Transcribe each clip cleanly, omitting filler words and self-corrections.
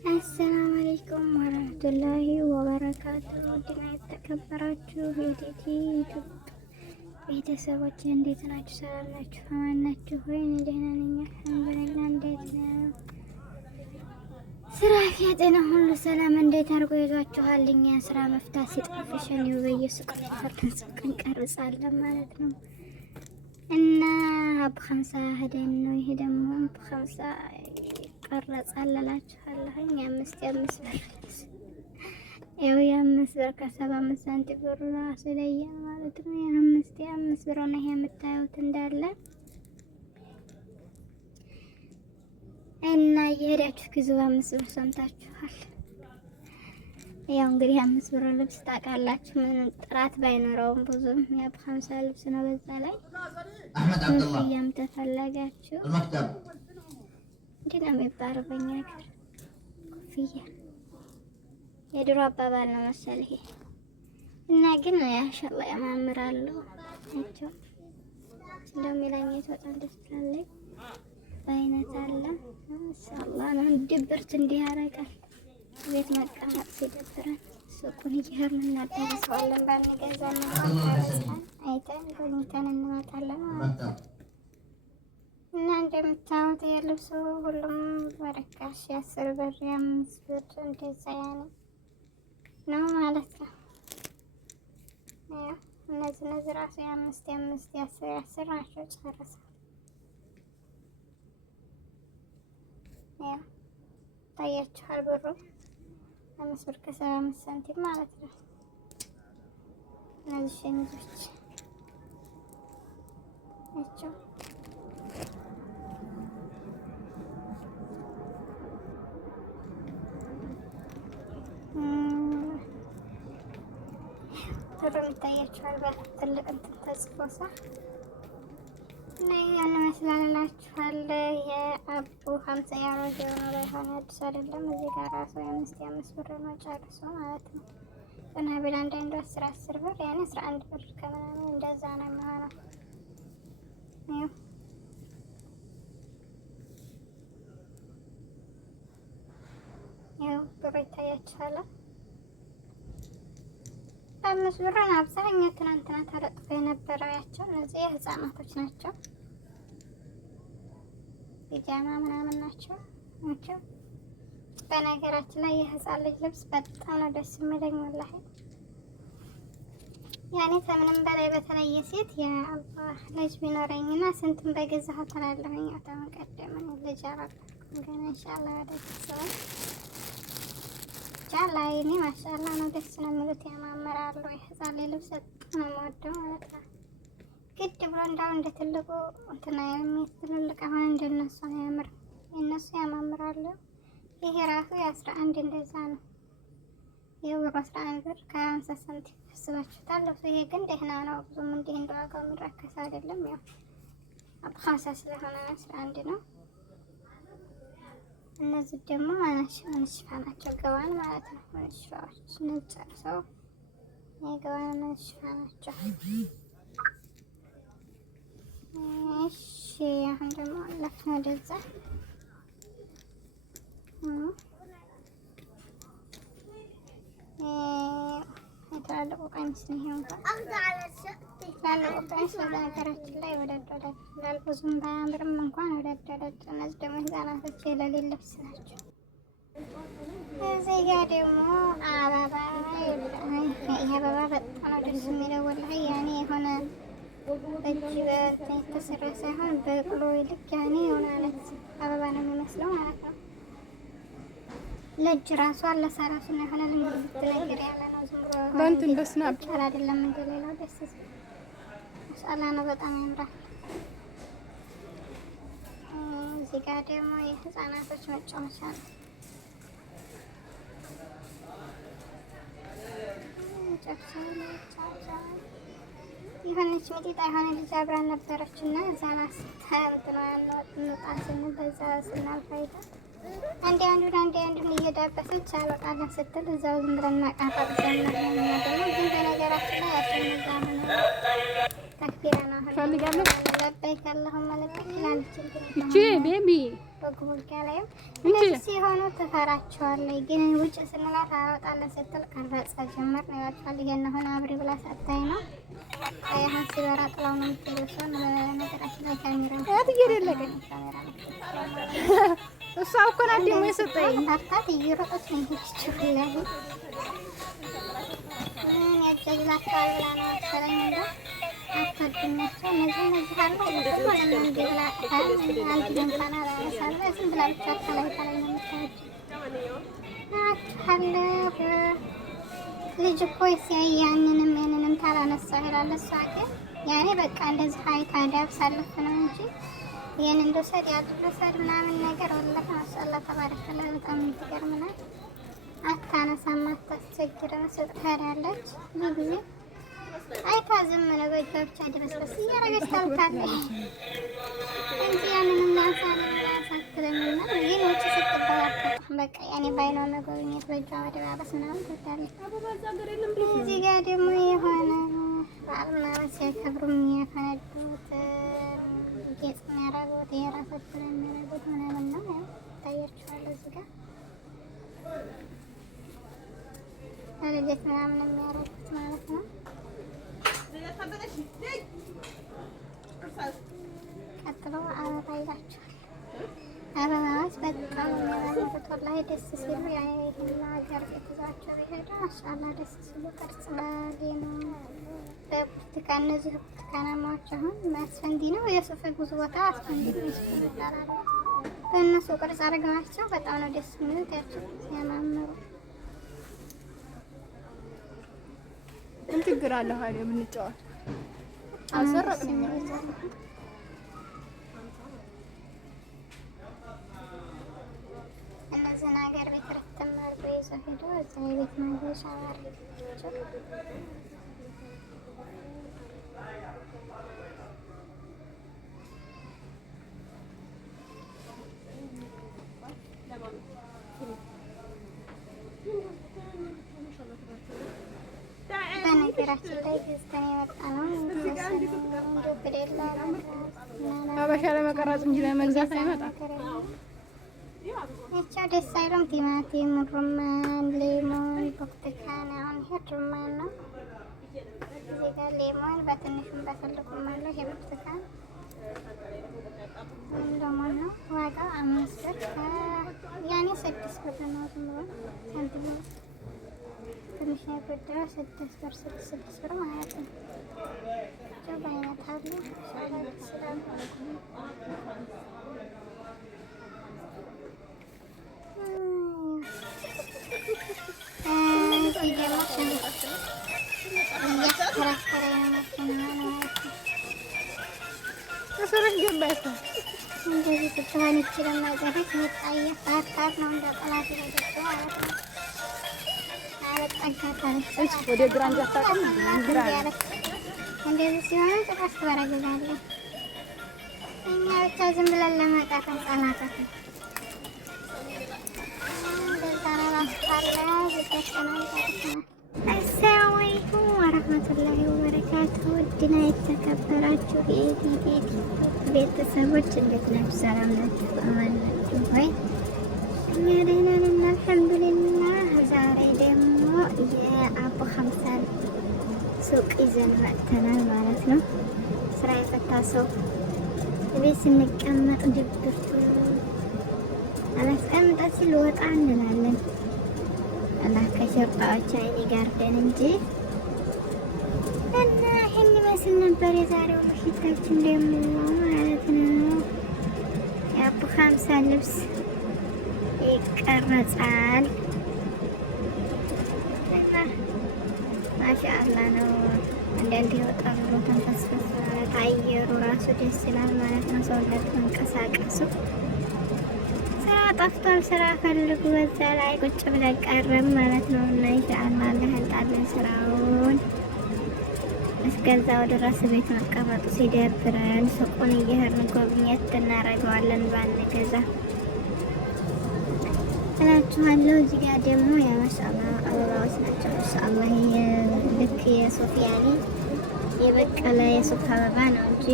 አሰላሙ አለይኩም ወራህመቱላሂ ወበረካቱ። ውድና የተከበራችሁ የቴቴ ዩቲዩብ ቤተሰቦች እንዴት ናችሁ? ሰላም ናችሁ? አማን ናችሁ ወይ? እኔ ደህና ነኝ አልሐምዱሊላህ። እንዴት ነው ስራ፣ ጤና ሁሉ ሰላም? እንዴት አድርጎ ይዟችኋል? እኛ ስራ መፍታት ሲጠፍሸን በየሱቅ ተርተን ቀርጻለን ማለት ነው እና በኸምሳ ሄደን ነው። ይሄ ደግሞ በኸምሳ ቀረጻለላችኋለሁ። የአምስት ብር ያው የአምስት ብር ከ75 ሳንቲም ብር ራሱ ይለያል ማለት ነው። የአምስት ብር ነው ይሄ የምታዩት እንዳለ እና እየሄዳችሁ ግዙ። 5 ብር ሰምታችኋል። ያው እንግዲህ 5 ብር ልብስ ታውቃላችሁ፣ ምንም ጥራት ባይኖረውም ብዙም ያው 50 ልብስ ነው። በዛ ላይ ኮፍያም ተፈለጋችሁ እንዴት ነው የሚባለው በእኛ ሀገር? ኮፍያ የድሮ አባባል ነው መሰል ይሄ እና ግን ያሻላ ያማምራሉ ናቸው። እንደው ሚላኝት በጣም ደስ ትላለች። በአይነት አለ ማሻአላህ ነው። ድብርት እንዲህ ያደርጋል። ቤት መቀመጥ ሲደብረን ሱቁን እየሄድን እናዳርሰዋለን። ባንገዛ ነው አይተን ጎብኝተን እንመጣለን ማለት ነው። እና እንደምታዩት የልብሱ ሁሉም በርካሽ 10 ብር 5 ብር እንደዛ ያኔ ነው ማለት ነው። እነዚህ ራሱ የ5 10 ናቸው። ጨርሰው ታያችኋል። ብሩ 5 ብር ከ75 ሳንቲም ማለት ነው። እነዚህ ሸሚዞች ናቸው። ብሩ ይታያችኋል። በትልቅ እንትን ተጽፎሳ እና ያን መስላላችኋል። የአቡ 50 ያሮጌ ነው ባይሆን አዲስ አይደለም። እዚህ ጋር ራሱ የ5 ብር ነው ጨርሶ ማለት ነው። እና ቢል አንዳንዱ 10 ብር ያኔ 11 ብር ከምናምን እንደዛ ነው የሚሆነው። ያው ብሩ ይታያችኋል። 5 ብርን አብዛኛው ትናንትና ተለጥፎ የነበረው ያቸው እነዚህ የህፃናቶች ናቸው። ፒጃማ ምናምን ናቸው። በነገራችን ላይ የህፃን ልጅ ልብስ በጣም ነው ደስ የሚለኝ ወላሂ። ያኔ ከምንም በላይ በተለይ የሴት የአላህ ልጅ ቢኖረኝና ስንትን በገዛሁ ተላለሁኝ። ተመቀደም ልጅ አላልኩም ገና ኢንሻአላህ ወደዚህ ላይ እኔ ማሻአላ ነው ደስ ነው የሚሉት፣ ያማምራሉ። የህፃን ልብስ በጣም ነው የምወደው ማለት ነው። ግድ ብሎ እንዳው እንደ ትልቁ እንትና የሚትልልቅ አሁን እንደነሱ ነው ያምር፣ የነሱ ያማምራሉ። ይሄ ራሱ የ11 እንደዛ ነው። የብሩ 11 ብር ከ50 ሳንቲም አስባችሁታል። ይሄ ግን ደህና ነው፣ ብዙም እንዲህ እንደዋጋው የሚረከስ አይደለም። ያው አብኻሳ ስለሆነ 11 ነው። እነዚህ ደግሞ መንሽፋ ናቸው፣ ገባን ማለት ነው። መንሽፋዎች ነጭ ሰው የገባን መንሽፋ ናቸው። እሺ አሁን ደግሞ አለፍን ወደዛ። የተላለቁ ቀሚስ ነው ይሄ እንኳን ትላልቁ ቀሚስ በሀገራችን ላይ ወደድ ብዙም ባያምርም እንኳን ወደድ። እነዚህ ደግሞ ህፃናቶች የሌሊት ልብስ ናቸው። እዚህ ጋ ደግሞ አበባ፣ ይሄ አበባ በጣም ነው ደስ የሚለው ወላሂ። ያኔ የሆነ በእጅ በእንትን የተሰራ ሳይሆን በቅሎ ልክ ያኔ የሆነ አይነት አበባ ነው የሚመስለው ማለት ነው። ለእጅ ራሱ አለሳራሱ ነው የሆነ ልንግርት ነገር ያለ ነው። ዝም ብሎ በእንትን በስናብ ቻል አይደለም እንደሌላው ደስ ማሻአላ ነው፣ በጣም ያምራል። እዚህ ጋር ደግሞ የህፃናቶች መጫወቻ ነው። የሆነች ሚጢጣ የሆነ ልጅ አብራን ነበረች እና እዛና ስተምትነ ያለው እንውጣ ስንል በዛ ስናልፍ አይታ አንዱን እየዳበሰች አልወጣለን ስትል እዛው ዝም ብለን እናቃጣ ብዘና ደግሞ ግን በነገራችን ላይ ያስነዛ ተክቢራ ነው ፈልጋለሁ ለበይክ اللهم ለበይክ ይላል። እቺ ቤቢ በጉልጋ ላይም እንደዚህ ሲሆኑ ትፈራቸዋለህ። ግን ውጭ ስንላት አወጣለን ስትል ቀረጻ ጀመር ነው ያቻል። ይሄን አሁን አብሪ ብላ ሰጣኝ ነው አያህ ሲበራ ጥላው ነው የምትደርሰው ነገራችን ላይ ካሜራ አትገደለቀ እሷ እኮ ናት ደግሞ የሰጠኝ ታታት እየሮጠች ነው ይችላል ያጀላታል ብላ ነው ሰላም እንደ አትወድናቸው እነዚህ አሉ ማለት ነው እንደላ አንድ እንኳን አላሳለ ዝም ብላ ብቻ ከላይ ነው የምታወጪው አታለፈ ልጅ እኮ ሲያይ ያንንም ታላነሳው ይላል። እሷ ግን ያኔ በቃ እንደዚህ አይታ ዳብ ሳልፍ ነው እንጂ ያን እንደሰድ ያድረሰድ ምናምን ነገር ወላሂ ማሻአላህ ተባረከላ በጣም ይገርም ነው። አታነሳም አታስቸግረም ስትሄዳለች ብዙ አይታ ዝም ነው በቃ ብቻ ድረስ እያረገች ታልታለች እንጂ ያንን እናሳክለምና ይሄን ወጭ ስትባላታ በቃ ያኔ ባይኖ መጎብኘት በእጇ መደባበስ ምናምን ትወዳለች። እዚህ ጋር ደግሞ የሆነ ባልና ሲያከብሩ የሚያፈነዱት ጌጥ የሚያደርጉት የራሳቸውን የሚያደርጉት ምናምን ነው ታያችኋል። እዚህ ጋር ለልደት ምናምን የሚያደርጉት ማለት ነው። ቀጥሎ አበባ ይላቸዋል። አበባዎች በጣም የሚያምሩት ወላሂ ደስ ሲሉ ይሄን ሀገር ቤተዛቸው ቢሄዱ ማሻአላህ ደስ ሲሉ ቅርጽ ባሌኑ በብርቱካን እነዚህ ብርቱካናማዎች አሁን ማስፈንዲ ነው የሱፍ ጉዞ ቦታ አስፈንዲ ይባላል። በእነሱ ቅርጽ አድርገዋቸው በጣም ነው ደስ የሚሉት ያቸው ሲያማምሩ። ምን ችግር አለ ሀይል የምንጫወት አልሰረቅንም። እነዚህን ሀገር ቤት ረተም አድርጎ ይዘው ሄዶ እዛ የቤት ማዘዣ አደረጋቸው። በነገራችን ላይ ገዝተን የመጣ ነው ሀበሻ ለመቀረጽ እንጂ ለመግዛት አይመጣም። ያቸው ደስ አይሉም። ቲማቲም፣ ሩማን፣ ሌሞን፣ ብርቱካን አሁን ይሄ ሩማን ነው። እዚህ ጋር ሌሞን በትንሹም በትልቁም አለ። ይሄ ብርቱካን ሌሞን ነው። ዋጋው 5 ብር ያኔ 6 ብር ነው። ዝም ብሎ ሳንቲም ትንሽ ነው የጎደለው 6 ብር ማለት ነው። በአይነት አሉ እንደዚህ ስትሆን ይችላል ማገረች መጣያ ታታር ነው እንደ ጠላት ይሄደው ማለት ነው። እሺ ወደ ግራንጃ ታቀም እንደዚህ ሲሆን ጥፋት ትበረግዛለህ። እኛ ብቻ ዝም ብለን ለመጣት ጠላታት አሰላሙ አለይኩም ወረህመቱላሂ ወበረካቱህ። ውድና የተከበራችሁ የኢቲ ቤተሰቦች እንዴት ናችሁ? ሰላም ናችሁ? አማን ናችሁ ወይ? እኛ ደህና ነን አልሐምዱሊላህ። ዛሬ ደግሞ የአቡ ሀምሳን ሱቅ ይዘን መጥተናል ማለት ነው። ስራ የፈታ ሰው ቤት ስንቀመጥ ድብርቱ አላስቀምጣ ሲል ወጣ እንላለን። አላህ ከሸርጣዎች አይኔ ጋርደን እንጂ እና ይህን ይመስል ነበር የዛሬው ምሽታችን ደግሞ ማለት ነው። የአቡ ሀምሳ ልብስ ይቀረጻል እና ማሻአላህ ነው። አንዳንዴ ወጣ ብሎ ተንፈስፈስ ማለት አየሩ ራሱ ደስ ይላል ማለት ነው። ሰውነት መንቀሳቀሱ ስራ ጠፍቷል። ስራ ፈልጉ። በዛ ላይ ቁጭ ብለን ቀረም ማለት ነው እና ኢንሻአላህ አላህ ያልጣልን ስራውን። እስከዛው ድረስ ቤት መቀመጡ ሲደብረን ሱቁን እየሄድን ጎብኘት እናደርገዋለን ባንገዛ እላችኋለሁ። እዚህ ጋር ደግሞ ያ ማሻአላህ አበባዎች ናቸው። ማሻአላህ ልክ የሶፊያኒ የበቀለ የሱፍ አበባ ነው እንጂ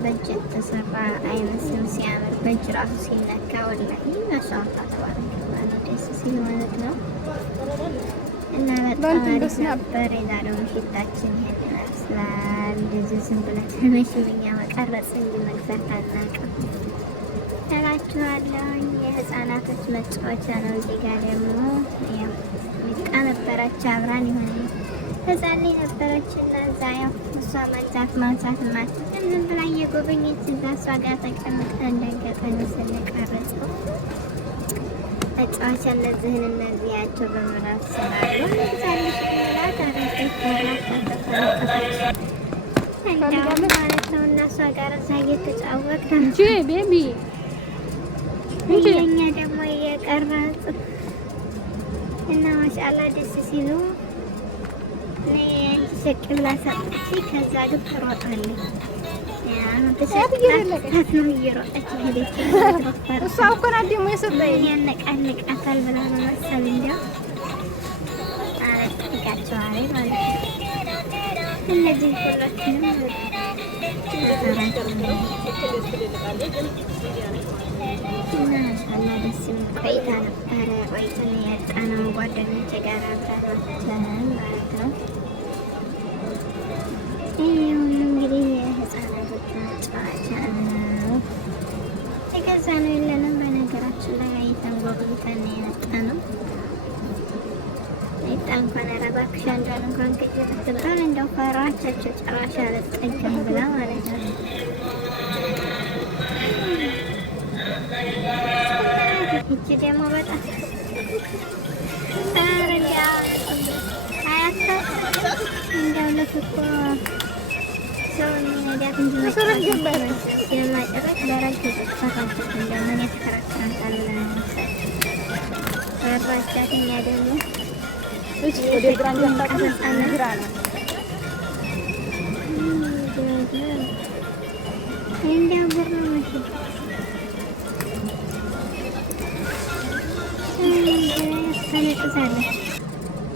በእጅ የተሰራ አይመስልም። ሲያምር በእጅ ራሱ ሲነካ ወላሂ ማሻአላ ተባረከ ነው ደስ ሲል ማለት ነው። እና በጣም አሪፍ ነበር። የዛሬው ምሽታችን ይሄን ይመስላል። እንደዚህ ዝም ብለን መቼም እኛ መቀረጽ እንጂ መግዛት አናውቅም እላችኋለሁ። የህፃናቶች መጫወቻ ነው። እዚህ ጋር ደግሞ ያው ሚጣ ነበረች አብራን የሆነ ህፃን ነበረች እና እዛ ያው እሷ መግዛት ማንሳት ማትችል ዝም ብላ እየጎበኘች እዛ እሷ ጋር ተቀምጠን እንዳጋጣሚ ስንቀርጸው መጫወቻ እነዚህን እነዚያቸው በመራት ስላሉ ዛልሽ ላ ታረቀች እንዳሁን ማለት ነው። እና እሷ ጋር እዛ እየተጫወት እንጂ ቤቢ እኛ ደግሞ እየቀረጽ እና ማሻአላ ደስ ሲሉ እኔ አንቺ ሸቅ ብላ ሰጠች። ከዛ ግን ትሮጣለች። ተሰጣት ነው እየሮጠች ሄደች። እሷ እኮ ናት ደግሞ የሰጠኝ ያነቃንቃታል ብላ ነው መሰል እንዲያው አረጋቸዋል ማለት ነው። እነዚህ ሁላችንም ማሻአላ ደስ የሚል ቆይታ ነበረ። ቆይተን ያጣነው ጓደኞቼ ጋር አብረን ማለት ነው። ይሁን እንግዲህ የህፃናቶች መጫወቻ ነው የገዛነው። የለንም በነገራችን ላይ አይተን ጎብኝተን የመጣነው። አይጣ እንኳን ኧረ እባክሽ አንዷን እንኳን ግጭ ትብላል እንደው ፈራቻቸው ጭራሽ አልጠጋም ብላ ማለት ነው። ይቺ ደግሞ በጣም እንደው ለፍቆ ሰው የሚነዳት እንጂ ስለማጨረቅ በረግ ተፋፋት እንደምን የተከራከራታል ረባቻት። እኛ ደግሞ ወደ ግራ እንደው ብር ነው መሽል ተነቅሳለች።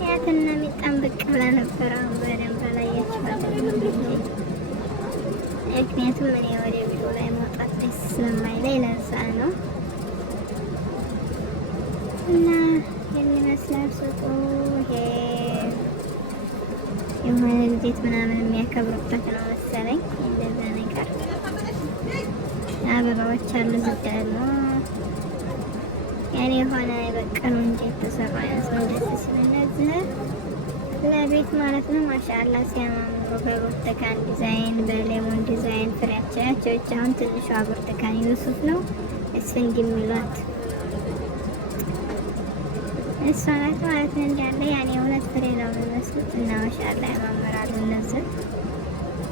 ያትና ሚጣን ብቅ ብላ ነበረ። አሁን በደንብ አላያችኋትም። ምክንያቱም እኔ ወደ ቪዲዮ ላይ መውጣት ደስ ስለማይለኝ ለዛ ነው። እና የሚመስላል ሱቁ ይሄ የሆነ ልደት ምናምን የሚያከብሩበት ነው መሰለኝ። እንደዛ ነገር አበባዎች አሉ። ዝቅ ደግሞ ያኔ የሆነ የበቀሉ እንጂ የተሰራ ያስው ደስ ሲል እነዚህ ለቤት ማለት ነው። ማሻአላ ሲያማምሩ በብርቱካን ዲዛይን በሌሞን ዲዛይን ፍሬያቸው አሁን ትንሿ ብርቱካን ዩሱፍ ነው እሱ እንደሚሏት እሷ ናት ማለት ነው። እንዳለ ያኔ ሁለት ፍሬ ነው የሚመስሉት እና ማሻአላ ያማምራሉ። እነዚህ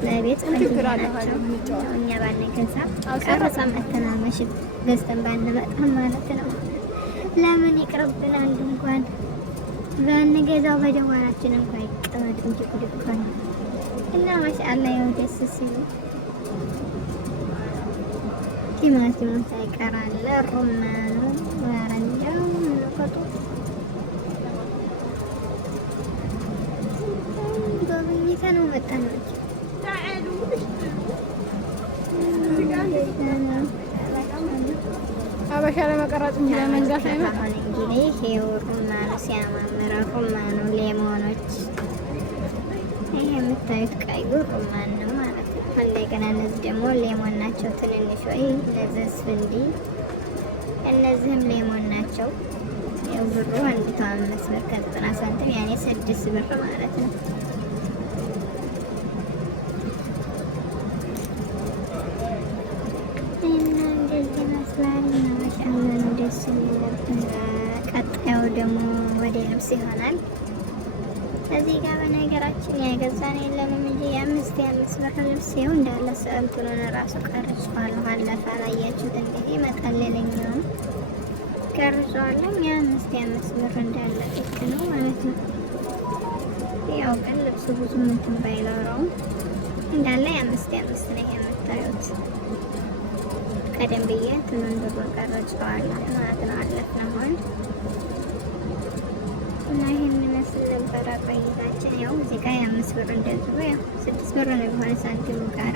ለቤት ናቸው። እኛ ባንገዛ ቀረጻ መተናመሽ ገዝተን ባንመጣም ማለት ነው። ለምን ይቅርብናል? እንኳን ባንገዛው በጀዋራችን እንኳን ይቀመጥ እንጂ ጉድ እኮ ነው። እና ማሻአላ ያው ደስ ሲል ቲማቲሙ ሳይቀራል ሩማኑ ወረንዳው ምንቆጡ ጎብኝተን መጣን ነው። አበሻ ለመቀረጽ እንጂ ለመግዛት አይመጣም። አሁን እንግዲህ ይሄው ሩማኑ ሲያማምር ሩማኑ ሌሞኖች ይሄ የምታዩት ቀዩ ሩማን ነው ማለት ነው። እንደገና እነዚህ ደግሞ ሌሞን ናቸው ትንንሽ ወይ እነዚህ ስንዲ እነዚህም ሌሞን ናቸው። ያው ብሩ 1.5 ብር ከ90 ሳንቲም ያኔ 6 ብር ማለት ነው። ቀጣዩ ደግሞ ወደ ልብስ ይሆናል። እዚህ ጋር በነገራችን ያገዛን የለንም እንጂ የ5 ብር ልብስ ይኸው እንዳለ ስዕልቱን ራሱ ቀርጬዋለሁ። አለፈ አላያችሁት? እንግዲህ ይመጣል። ሌላኛውም ቀርጬዋለሁ። የ5 ብር እንዳለ ልክ ነው ማለት ነው። ያው ግን ልብሱ ብዙ እንትን ባይኖረውም እንዳለ የ5 ነው የምታዩት። ቀደም ብዬ እንትኑን ብሎ ቀርጬዋለሁ ማለት ነው። አለፍን አሁን እና ይሄን ይመስል ነበረ ቆይታችን። ያው እዚህ ጋር የ5 ብር እንደዚሁ ያው 6 ብር ነው የሆነ ሳንቲሙ ጋራ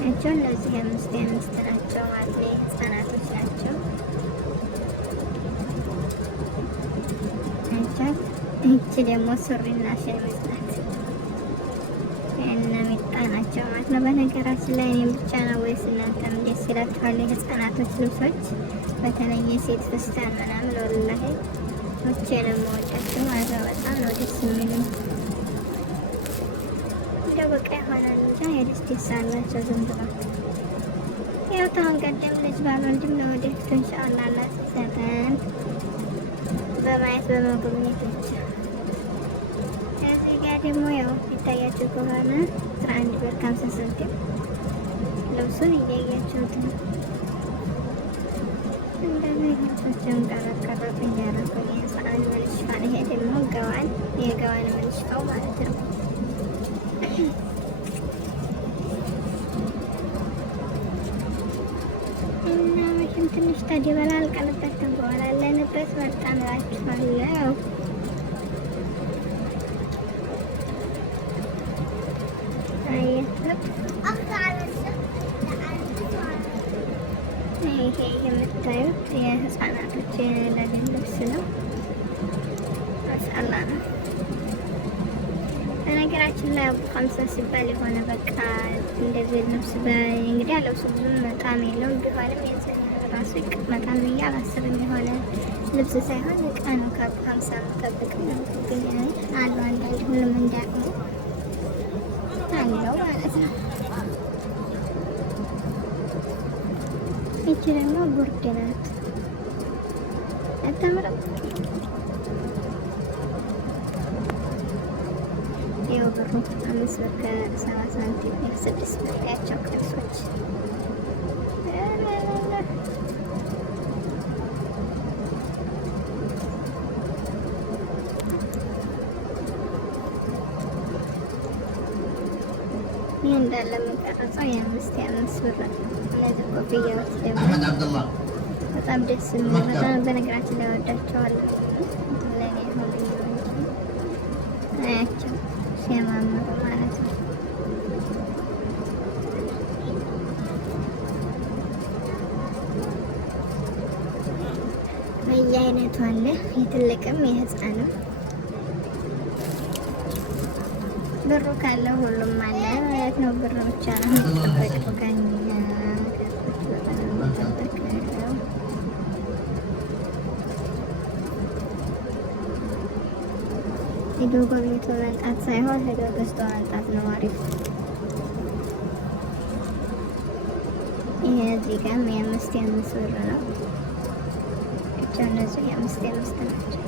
ናቸው። እነዚህ የ5 ናቸው ማለት ነው። ህፃናቶች ናቸው። ይቺ ደግሞ ሱሪና ሸሚዝ ናት እና ሚጣ ናቸው ማለት ነው። በነገራችን ላይ እኔም ብቻ ነው ወይስ እናንተም ደስ ይላችኋል? የህፃናቶች ልብሶች በተለይ የሴት ፍስታን ምናምን ወላሂ ወቼ ነው የምወዳቸው ማለት ነው። በጣም ነው ደስ የሚሉኝ። እንደው በቃ ይሆናል እንጃ የደስ አላቸው ዝም ብሎ ያው ታሁን ቀደም ልጅ ባልወልድም ነው ወደፊቱ ኢንሻአላህ አላህ ሲሰጠን በማየት በመጎብኘት ብቻ። ከዚህ ጋር ደግሞ ያው ይታያችሁ ከሆነ 11 ብር ከ50 ሳንቲም ልብሱን እያያችሁት ነው። እንደዚህ ልብሶችን ቀረቀረጥ እያደረጉ የሰዓት መንሽፋን፣ ይሄ ደግሞ ገዋን የገዋን መንሽፋው ማለት ነው። እና መቼም ትንሽ ተደበላልቀንበት በኋላ ያለንበት በጣም እላችኋለሁ። ይሄ የምታዩት የህፃናቶች የለሊት ልብስ ነው። ማሻአላ ነው። በነገራችን ላይ ሀምሳ ሲባል የሆነ በቃ እንደዚህ ልብስ እንግዲህ ልብሱ ብዙም በጣም የለውም። ቢሆንም የዚህ ራሱ ይቀመጣል ብዬ አላስብም። የሆነ ልብስ ሳይሆን እቃ ነው። ከ50 ጠብቅ ግን አለው አንዳንድ ሁሉም እንዳቅሙ አለው ማለት ነው። ይቺ ደግሞ ጉርድ ናት። አታምርም? ይኸው ብሩ 5 ብር ከ70 ሳንቲም 6 ብር ያቸው ቅርሶች ይህ እንዳለ የምንቀረጸው የ5 ብር ነው። እነዚህ ኮፍያዎች ደግሞ በጣም ደስ የሚል በጣም በነገራችን ላይ ወዳቸዋለሁ። ለእኔ ሆን አያቸው ሲያማምሩ ማለት ነው። በየአይነቱ አለ፣ የትልቅም የህፃንም። ብሩ ካለ ሁሉም አለ ማለት ነው። ብር ብቻ ነው የሚጠበቀው ከኛ ሄዶ ጎብኝቶ መምጣት ሳይሆን ሄዶ ገዝቶ መምጣት ነው አሪፍ። ይሄ እዚህ ጋርም የ5 ብር ነው። ብቻ እነዚህ የ5 ናቸው።